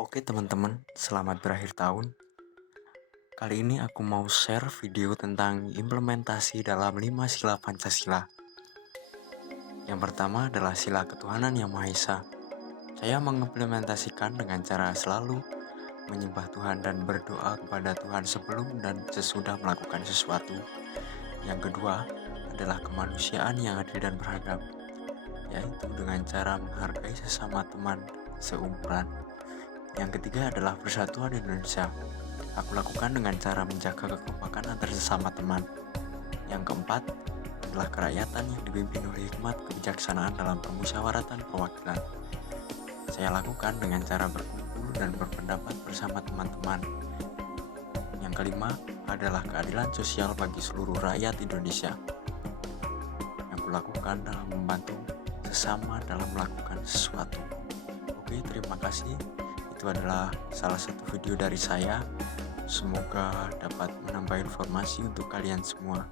Oke teman-teman, selamat berakhir tahun. Kali ini aku mau share video tentang implementasi dalam 5 sila Pancasila. Yang pertama adalah sila ketuhanan yang Maha Esa. Saya mengimplementasikan dengan cara selalu menyembah Tuhan dan berdoa kepada Tuhan sebelum dan sesudah melakukan sesuatu. Yang kedua adalah kemanusiaan yang adil dan beradab, yaitu dengan cara menghargai sesama teman seumuran. Yang ketiga adalah persatuan Indonesia. Aku lakukan dengan cara menjaga kekompakan antar sesama teman. Yang keempat adalah kerakyatan yang dipimpin oleh hikmat kebijaksanaan dalam permusyawaratan perwakilan. Saya lakukan dengan cara berkumpul dan berpendapat bersama teman-teman. Yang kelima adalah keadilan sosial bagi seluruh rakyat Indonesia. Yang kulakukan dalam membantu sesama dalam melakukan sesuatu. Oke, terima kasih. Itu adalah salah satu video dari saya. Semoga dapat menambah informasi untuk kalian semua.